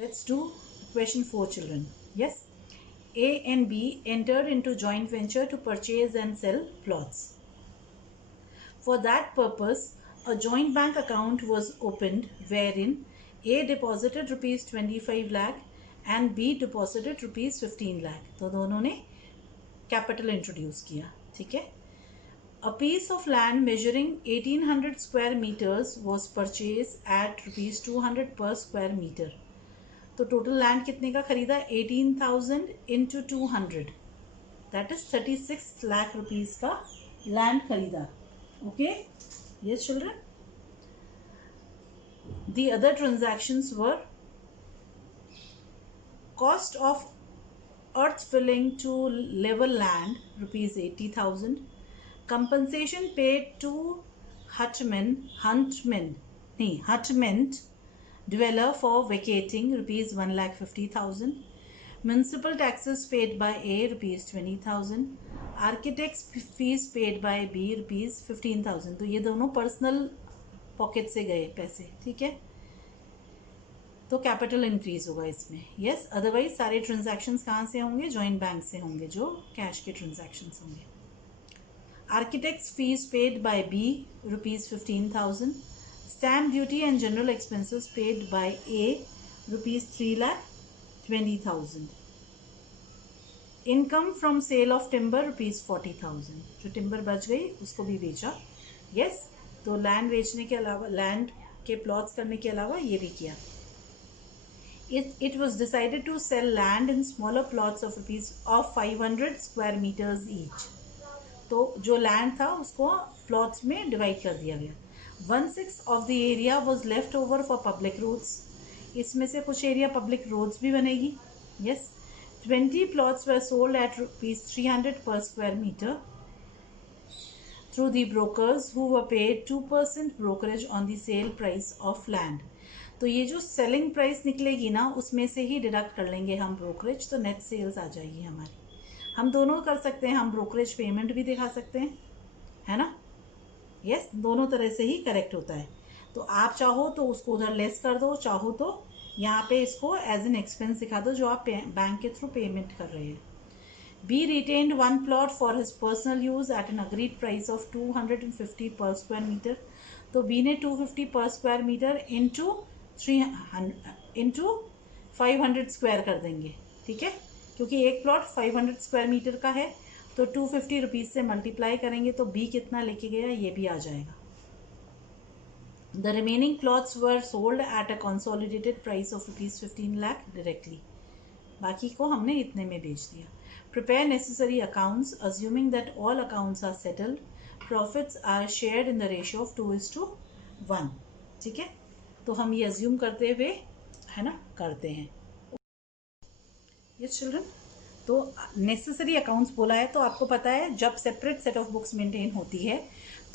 Let's do question 4, children. Yes. A and B entered into joint venture to purchase and sell plots. For that purpose, a joint bank account was opened wherein A deposited rupees 25 lakh and B deposited rupees 15 lakh. तो दोनों ने capital introduce किया. ठीक है. A piece of land measuring 1800 square meters was purchased at rupees 200 per square meter. तो total land कितने का खरीदा? 18,000 into 200, that is 36 lakh rupees का लैंड खरीदा. Okay, yes children. The other transactions were cost of earth filling to level land rupees 80,000, compensation paid to hutment dweller for vacating rupees 1,50,000, municipal taxes paid by A rupees 20,000, architects fees paid by B rupees 15,000. तो ये दोनों personal pocket से गए पैसे. ठीक है, तो capital increase होगा इसमें. यस, अदरवाइज सारे ट्रांजैक्शंस कहाँ से होंगे? जॉइंट बैंक से होंगे, जो कैश के ट्रांजैक्शंस होंगे. Architects fees paid by B rupees 15,000, stamp duty and general expenses paid by A rupees 3,20,000, income from sale of timber rupees 40,000. जो टिम्बर बच गई उसको भी बेचा. यस, तो लैंड बेचने के अलावा, लैंड के प्लॉट्स करने के अलावा ये भी किया. It was decided to sell land in smaller plots of 500 square meters each. तो जो लैंड था उसको प्लॉट्स में डिवाइड कर दिया गया. 1/6 of the area was left over for public roads. इसमें से कुछ एरिया पब्लिक रोड्स भी बनेगी. Yes, 20 plots were sold at rupees 300 per square meter through the brokers who were paid 2% brokerage on the sale price of land. तो ये जो selling price निकलेगी ना, उसमें से ही डिडक्ट कर लेंगे हम ब्रोकरेज, तो नेट सेल्स आ जाएगी हमारी. हम दोनों कर सकते हैं, हम ब्रोकरेज पेमेंट भी दिखा सकते हैं, है ना. यस, दोनों तरह से ही करेक्ट होता है. तो आप चाहो तो उसको उधर लेस कर दो, चाहो तो यहाँ पे इसको एज एन एक्सपेंस दिखा दो जो आप बैंक के थ्रू पेमेंट कर रहे हैं. B retained 1 plot for his personal use at an agreed price of 250 per square metre. तो बी ने 250 per square metre into 500 square कर देंगे. ठीक है, क्योंकि एक प्लॉट 500 स्क्वायर मीटर का है, तो 250 रुपीज़ से मल्टीप्लाई करेंगे तो बी कितना लेके गया ये भी आ जाएगा. The remaining plots were sold at a consolidated price of rupees 15 lakh directly. बाकी को हमने इतने में बेच दिया. Prepare necessary accounts assuming that all accounts are settled. Profits are shared in the ratio of 2:1. ठीक है, तो हम ये अज्यूम करते हुए, है ना, करते हैं. यस चिल्ड्रन, तो नेसेसरी अकाउंट्स बोला है तो आपको पता है जब separate set of books maintain होती है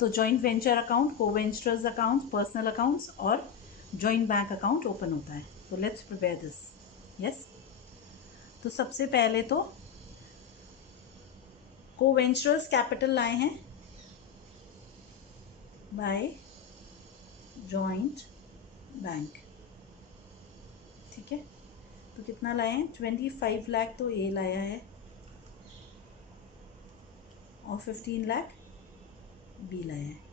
तो जॉइंट वेंचर अकाउंट, को वेंचर्स अकाउंट्स, पर्सनल अकाउंट्स और जॉइंट बैंक अकाउंट ओपन होता है. तो लेट्स प्रिपेयर दिस. यस, तो सबसे पहले तो को वेंचर्स कैपिटल लाए हैं बाय जॉइंट बैंक. ठीक है, तो कितना लाए हैं? 25 लाख तो ए लाया है और 15 लाख बी लाया है.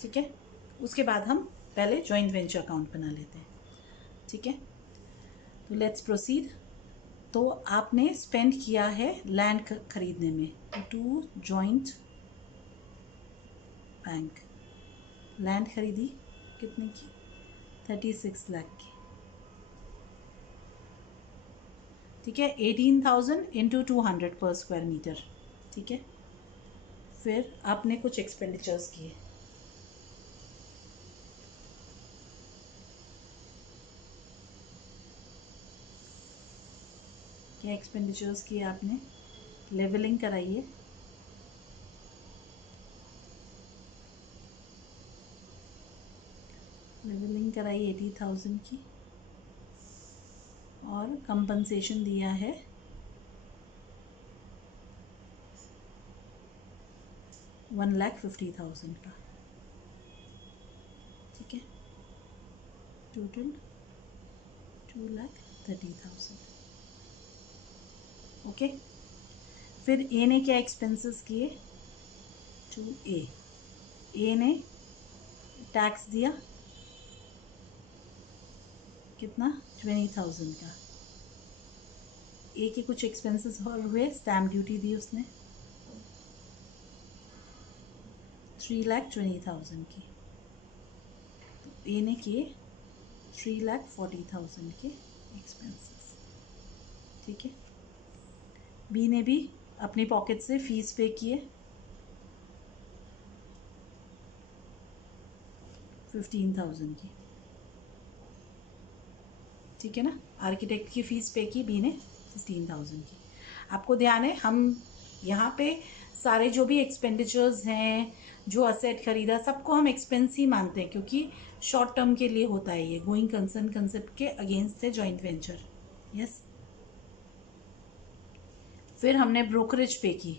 ठीक है, उसके बाद हम पहले जॉइंट वेंचर अकाउंट बना लेते हैं. ठीक है, तो लेट्स प्रोसीड. तो आपने स्पेंड किया है लैंड खरीदने में, टू जॉइंट बैंक. लैंड खरीदी कितने की? 36 लाख की. ठीक है, 18,000 इंटू 200 पर स्क्वायर मीटर. ठीक है, फिर आपने कुछ एक्सपेंडिचर्स किए. क्या एक्सपेंडिचर्स किए आपने? लेवलिंग कराइए. कराई 80,000 की और कंपनसेशन दिया है 1,50,000 का। ठीक है, टोटल 2,30,000। ओके, फिर ए ने क्या एक्सपेंसेस किए, टू ए ने टैक्स दिया कितना, 20,000 का। ए के कुछ एक्सपेंसेस और हुए, स्टैम्प ड्यूटी दी उसने 3,20,000 की। तो ए ने किए 3,40,000 के एक्सपेंसेस। ठीक है, बी ने भी अपनी पॉकेट से फीस पे किए 15,000 की। ठीक है ना, आर्किटेक्ट की फ़ीस पे की बी ने 15,000 की। आपको ध्यान है, हम यहाँ पे सारे जो भी एक्सपेंडिचर्स हैं, जो असेट खरीदा, सबको हम एक्सपेंस ही मानते हैं, क्योंकि शॉर्ट टर्म के लिए होता है ये। गोइंग कंसर्न कंसेप्ट के अगेंस्ट है जॉइंट वेंचर। यस, फिर हमने ब्रोकरेज पे की,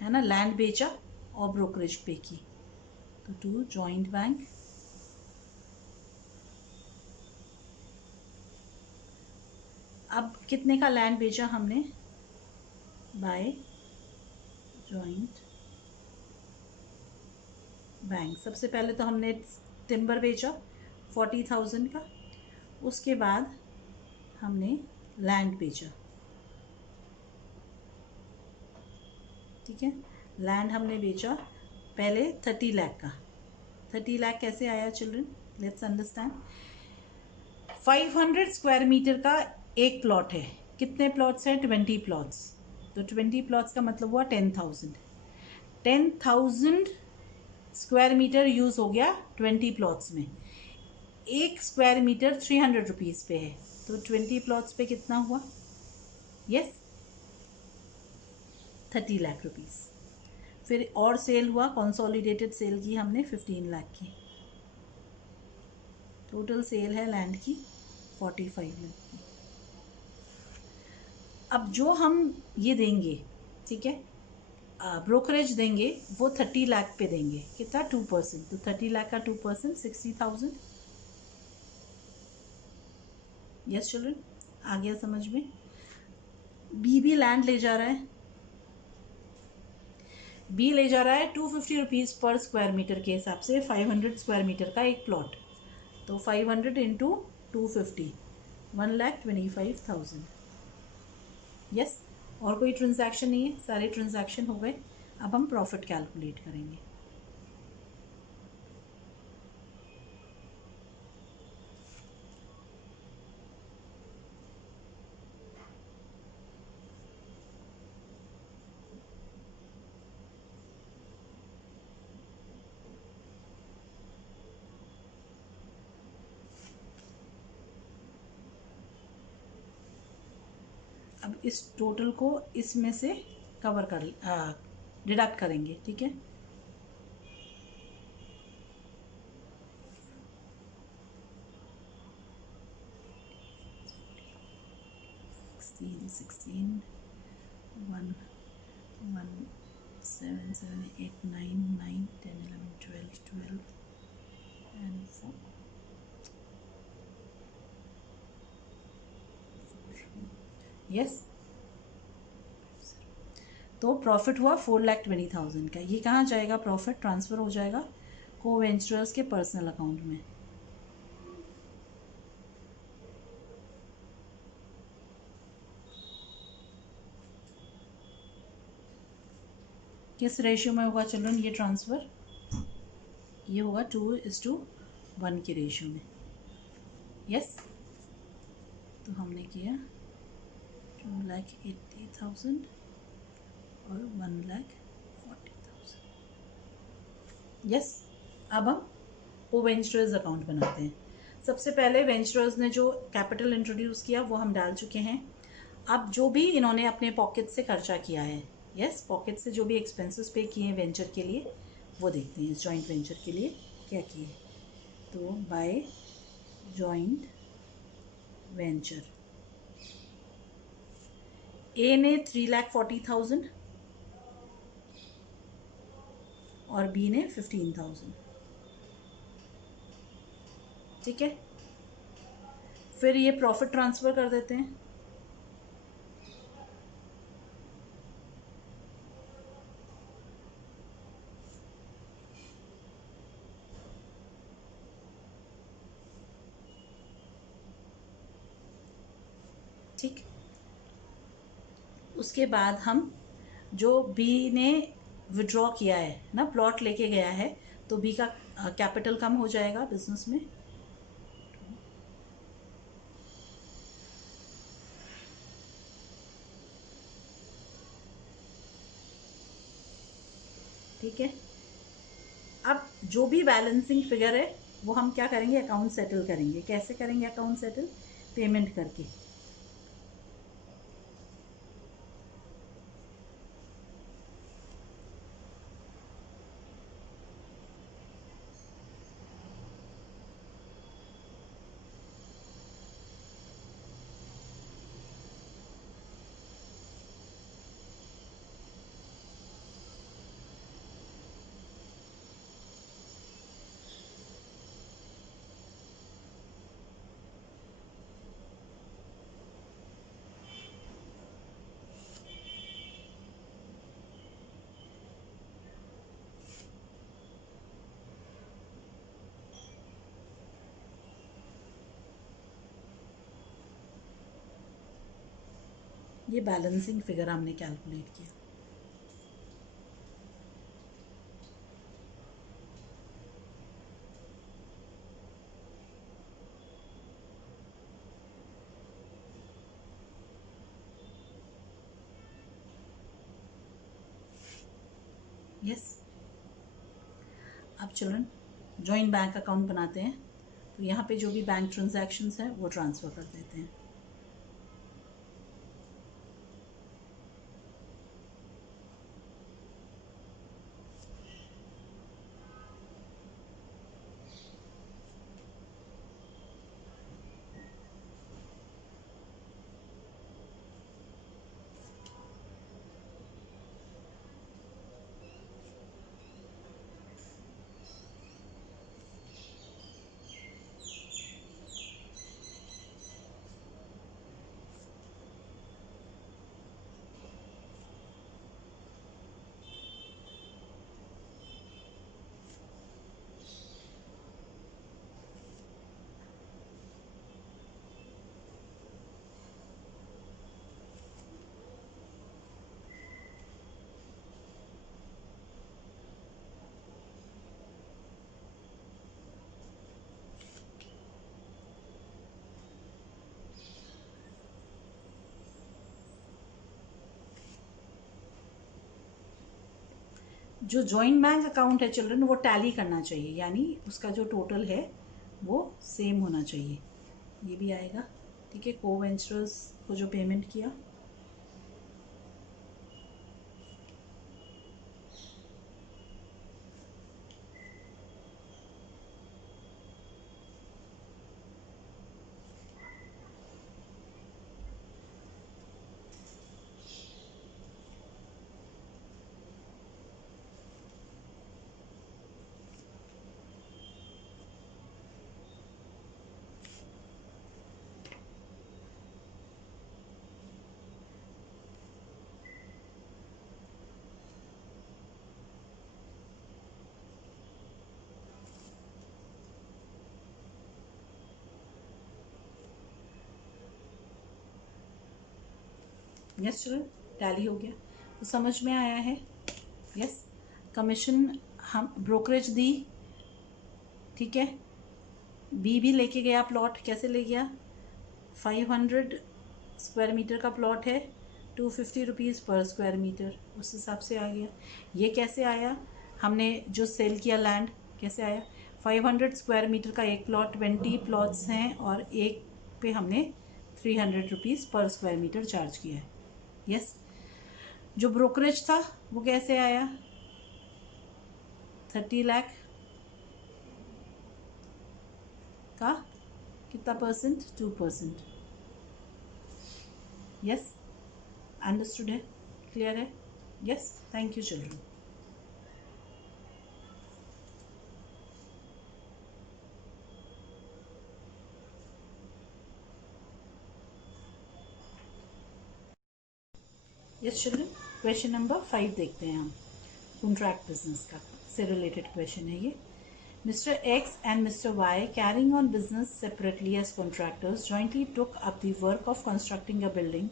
है ना, लैंड बेचा और ब्रोकरेज पे की, तो टू जॉइंट बैंक। अब कितने का लैंड बेचा हमने, बाय जॉइंट बैंक। सबसे पहले तो हमने टिम्बर बेचा 40,000 का, उसके बाद हमने लैंड बेचा। ठीक है, लैंड हमने बेचा पहले 30 लाख का। 30 लाख कैसे आया children, let's understand. 500 square metre का एक प्लॉट है। कितने प्लॉट्स हैं, 20 प्लॉट्स। तो 20 प्लॉट्स का मतलब हुआ 10,000। 10,000 स्क्वायर मीटर यूज़ हो गया 20 प्लॉट्स में। एक स्क्वायर मीटर 300 रुपीज़ पे है, तो 20 प्लॉट्स पे कितना हुआ, यस 30 लाख रुपीज़। फिर और सेल हुआ, कंसोलिडेटेड सेल की हमने 15 लाख की। टोटल सेल है लैंड की 45 लाख की। अब जो हम ये देंगे, ठीक है, ब्रोकरेज देंगे, वो 30 लाख पे देंगे। कितना, 2%। तो 30 लाख का 2% 60,000। यस चिल्ड्रन, आ गया समझ में। बी भी लैंड ले जा रहा है, बी ले जा रहा है 250 रुपीज़ पर स्क्वायर मीटर के हिसाब से, 500 स्क्वायर मीटर का एक प्लॉट। तो 500 इंटू 250, 1,25,000। यस, और कोई ट्रांजैक्शन नहीं है, सारे ट्रांजैक्शन हो गए। अब हम प्रॉफिट कैलकुलेट करेंगे। अब इस टोटल को इसमें से कवर कर डिडक्ट करेंगे। ठीक है, सिक्सटीन 1 1 7 7 8 9 9 10 11 12 12 एंड 4। यस, तो प्रॉफिट हुआ 4,20,000 का। ये कहाँ जाएगा, प्रॉफिट ट्रांसफ़र हो जाएगा को वेंचरर्स के पर्सनल अकाउंट में। किस रेशियो में होगा चिल्ड्रन ये ट्रांसफ़र, ये होगा 2:1 के रेशियो में। यस, तो हमने किया 2,80,000 और 1,40,000। यस, अब हम वो वेंचरर्स अकाउंट बनाते हैं। सबसे पहले वेंचरर्स ने जो कैपिटल इंट्रोड्यूस किया वो हम डाल चुके हैं। अब जो भी इन्होंने अपने पॉकेट से खर्चा किया है, यस, पॉकेट से जो भी एक्सपेंसेस पे किए हैं वेंचर के लिए, वो देखते हैं इस जॉइंट वेंचर के लिए क्या किए। तो बाय जॉइंट वेंचर। ए ने 3,40,000 और बी ने 15,000। ठीक है, फिर ये प्रॉफिट ट्रांसफ़र कर देते हैं। ठीक, उसके बाद हम जो बी ने विड्रॉ किया है ना, प्लॉट लेके गया है, तो बी का कैपिटल कम हो जाएगा बिजनेस में। ठीक है, अब जो भी बैलेंसिंग फिगर है वो हम क्या करेंगे, अकाउंट सेटल करेंगे। कैसे करेंगे अकाउंट सेटल? पेमेंट करके। ये बैलेंसिंग फिगर हमने कैलकुलेट किया। यस, अब चिल्ड्रन जॉइंट बैंक अकाउंट बनाते हैं, तो यहाँ पे जो भी बैंक ट्रांजैक्शंस हैं वो ट्रांसफ़र कर देते हैं। जो जॉइंट बैंक अकाउंट है चिल्ड्रन, वो टैली करना चाहिए, यानी उसका जो टोटल है वो सेम होना चाहिए। ये भी आएगा। ठीक है, को वेंचर्स को जो पेमेंट किया, यस चिल्ड्रन, टैली हो गया, तो समझ में आया है। यस, कमीशन हम ब्रोकरेज दी। ठीक है, बी भी लेके गया प्लॉट। कैसे ले गया? 500 स्क्वायर मीटर का प्लॉट है, 250 रुपीज़ पर स्क्वायर मीटर, उस हिसाब से आ गया। ये कैसे आया? हमने जो सेल किया लैंड, कैसे आया? 500 स्क्वायर मीटर का एक प्लॉट, 20 प्लॉट्स हैं और एक पे हमने 300 रुपीज़ पर स्क्वायर मीटर चार्ज किया है। यस, जो ब्रोकरेज था वो कैसे आया? 30 लाख का कितना परसेंट? 2%। यस, अंडरस्टूड है, क्लियर है? Yes, thank you children. Yes children, question number 5 देखते हैं हम। कॉन्ट्रैक्ट बिजनेस का से रिलेटेड क्वेश्चन है ये। Mr. X and Mr. Y, carrying on business separately as contractors, jointly took up the work of constructing a building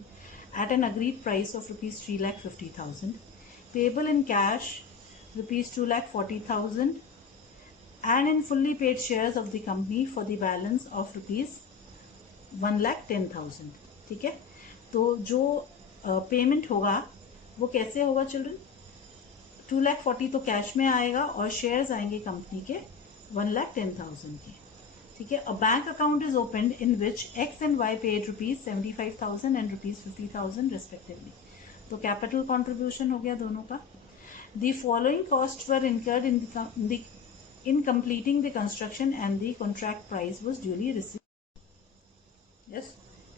at an agreed price of rupees 3,50,000, payable in cash rupees 2,40,000, and in fully paid shares of the company for the balance of rupees 1,10,000। ठीक है, तो जो payment होगा वो कैसे होगा children? 2,40,000 तो cash में आएगा और शेयर्स आएंगे कंपनी के 1,10,000 के। ठीक है, a bank account is opened in which X and Y paid rupees 75,000 and rupees 50,000 respectively. तो कैपिटल कॉन्ट्रीब्यूशन हो गया दोनों का। The following cost were incurred in completing the construction and the contract price was duly received. Yes,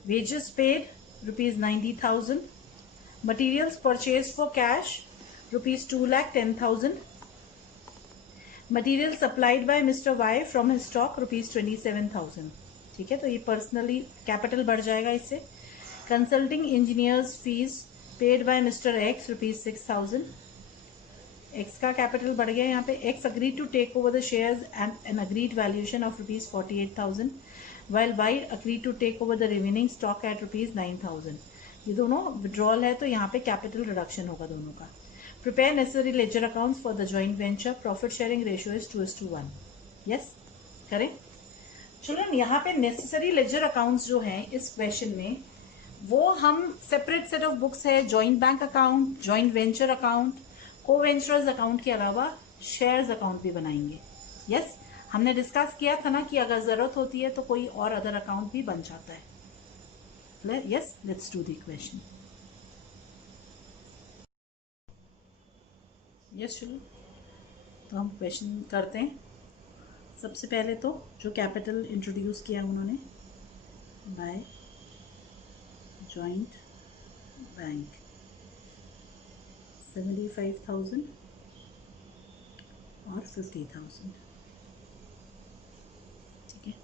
wages paid rupees 90,000, materials purchase for cash rupees 2,10,000, material supplied by Mr. Y from his stock rupees 27,000। ठीक है, तो ये personally capital बढ़ जाएगा इससे। Consulting engineers fees paid by mister X rupees 6,000। X का capital बढ़ गया यहाँ पे। X agreed to take over the shares and an agreed valuation of rupees 48,000, while Y agreed to take over the remaining stock at rupees 9,000। ये दोनों withdrawal है तो यहाँ पे कैपिटल रिडक्शन होगा दोनों का। Prepare necessary ledger accounts for the joint venture. Profit sharing ratio is 2:1। Yes, करें चिल्ड्रन। यहाँ पे नेसेसरी लेजर अकाउंट्स जो हैं इस क्वेश्चन में, वो हम सेपरेट सेट ऑफ बुक्स है। Joint bank account, joint venture account, को वेंचर्स अकाउंट के अलावा शेयर्स अकाउंट भी बनाएंगे। यस, हमने डिस्कस किया था ना कि अगर जरूरत होती है तो कोई और अदर अकाउंट भी बन जाता है। Yes, let's do the question. Yes चलो, तो हम क्वेश्चन करते हैं। सबसे पहले तो जो कैपिटल इंट्रोड्यूस किया उन्होंने, बाय जॉइंट बैंक 75,000 और 50,000। ठीक है,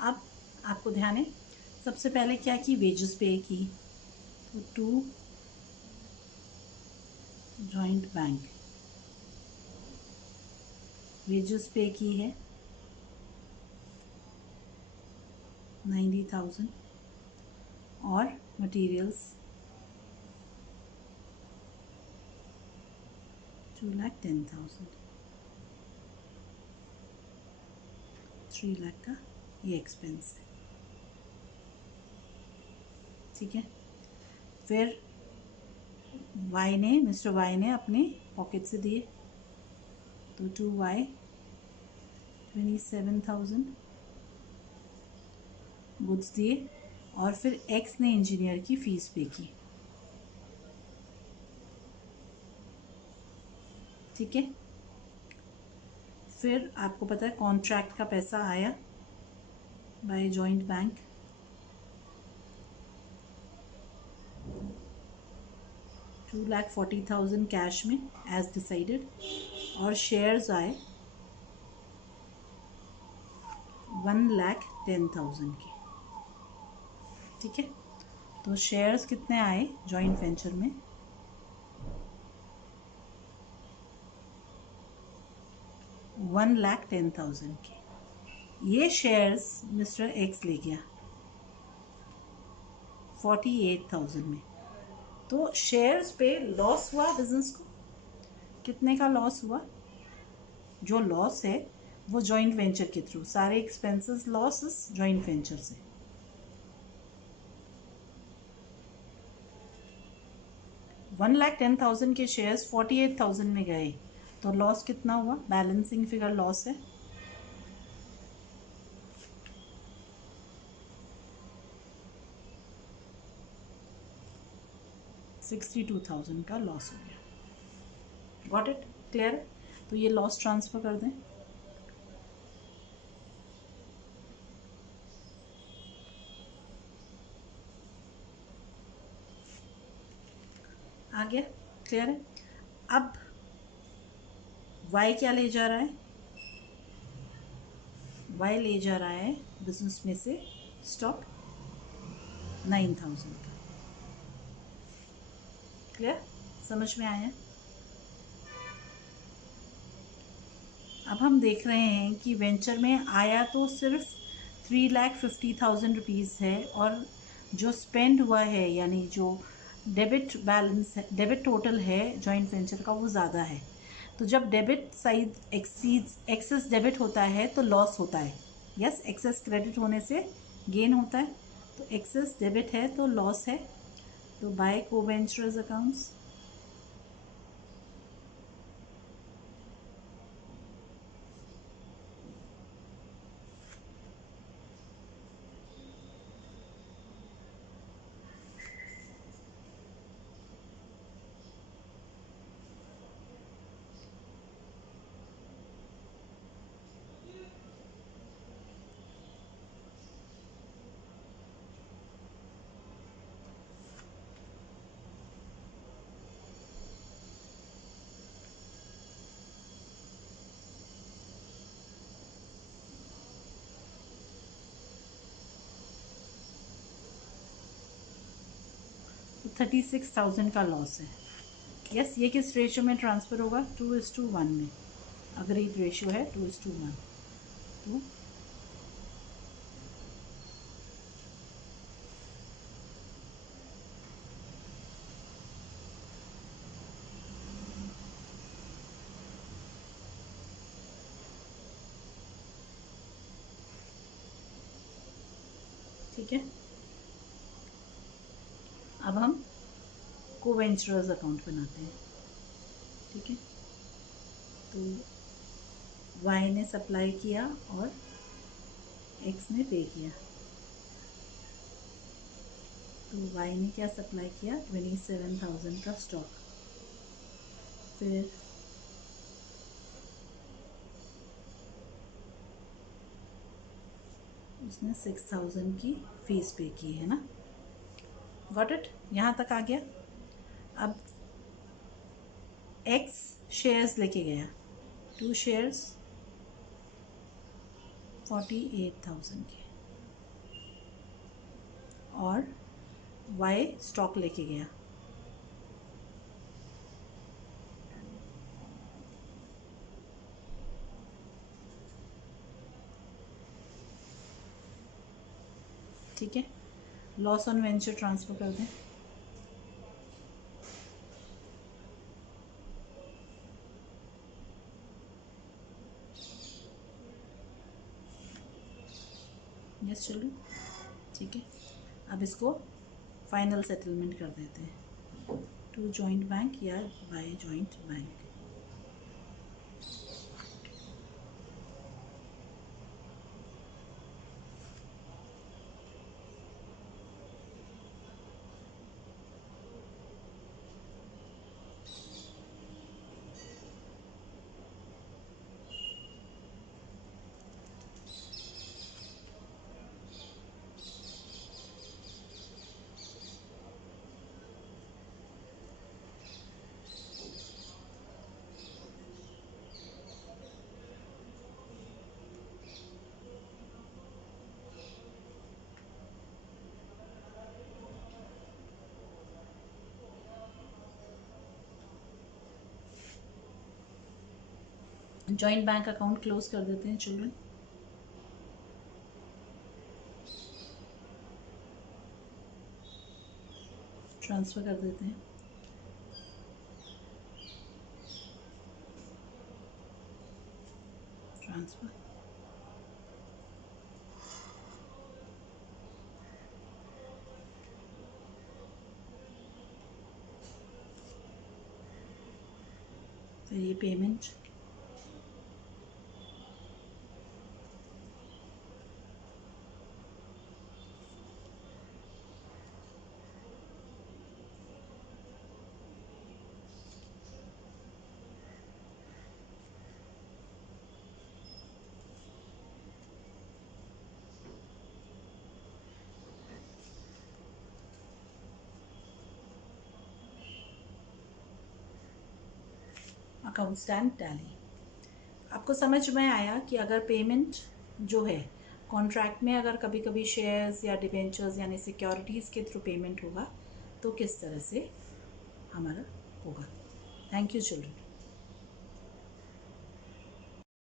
अब आपको ध्यान है सबसे पहले क्या की? वेजेस पे की। तो टू जॉइंट बैंक वेजेस पे की है 90,000 और मटेरियल्स 2,10,000। 3 लाख का ये एक्सपेंस है। ठीक है, फिर वाई ने, मिस्टर वाई ने अपने पॉकेट से दिए, तो 2Y 27,000 गुड्स दिए, और फिर एक्स ने इंजीनियर की फीस पे की। ठीक है, फिर आपको पता है कॉन्ट्रैक्ट का पैसा आया बाय जॉइंट बैंक 2,40,000 कैश में एज डिसाइडेड, और शेयर्स आए 1,10,000 के। ठीक है, तो शेयर्स कितने आए जॉइंट वेंचर में? 1,10,000 के। ये शेयर्स मिस्टर एक्स ले गया 48,000 में। तो शेयर्स पे लॉस हुआ बिजनेस को। कितने का लॉस हुआ? जो लॉस है वो जॉइंट वेंचर के थ्रू, सारे एक्सपेंसेस लॉसेस जॉइंट वेंचर से। 1,10,000 के शेयर्स 48,000 में गए, तो लॉस कितना हुआ? बैलेंसिंग फिगर लॉस है, 62,000 का लॉस हो गया। Got it? क्लियर है? तो ये लॉस ट्रांसफर कर दें। आ गया? क्लियर है? अब वाई क्या ले जा रहा है? वाई ले जा रहा है बिजनेस में से स्टॉक 9,000 का। क्लियर? समझ में आया? अब हम देख रहे हैं कि वेंचर में आया तो सिर्फ 3,50,000 रुपीज़ है, और जो स्पेंड हुआ है यानी जो डेबिट बैलेंस है, डेबिट टोटल है जॉइंट वेंचर का, वो ज़्यादा है। तो जब debit side exceeds excess debit होता है तो लॉस होता है। यस, एक्सेस क्रेडिट होने से गेन होता है, तो एक्सेस डेबिट है तो लॉस है। तो बाय को वेंचर्स अकाउंट्स, तो 36,000 का लॉस है। यस, ये किस रेशियो में ट्रांसफ़र होगा? 2:1 में। अग्रीड रेशियो है 2:1। तो ठीक है, अब हम को वेंचर्स अकाउंट बनाते हैं। ठीक है, तो वाई ने सप्लाई किया और एक्स ने पे किया। तो वाई ने क्या सप्लाई किया? 27,000 का स्टॉक। फिर उसने 6,000 की फीस पे की है ना। Got it? यहाँ तक आ गया। अब एक्स शेयर्स लेके गया, 2 शेयर्स 48,000 के, और वाई स्टॉक लेके गया। ठीक है, लॉस ऑन वेंचर ट्रांसफ़र कर दें। यस, चलो ठीक है। अब इसको फाइनल सेटलमेंट कर देते हैं टू जॉइंट बैंक या by joint bank. Joint bank account close कर देते हैं चिल्ड्रन। ट्रांसफ़र कर देते हैं। ट्रांसफ़र। फिर ये पेमेंट, अकाउंट स्टैंड टैली। आपको समझ में आया कि अगर पेमेंट जो है कॉन्ट्रैक्ट में, अगर कभी कभी शेयर्स या डिबेंचर्स यानी सिक्योरिटीज़ के थ्रू पेमेंट होगा तो किस तरह से हमारा होगा। Thank you children.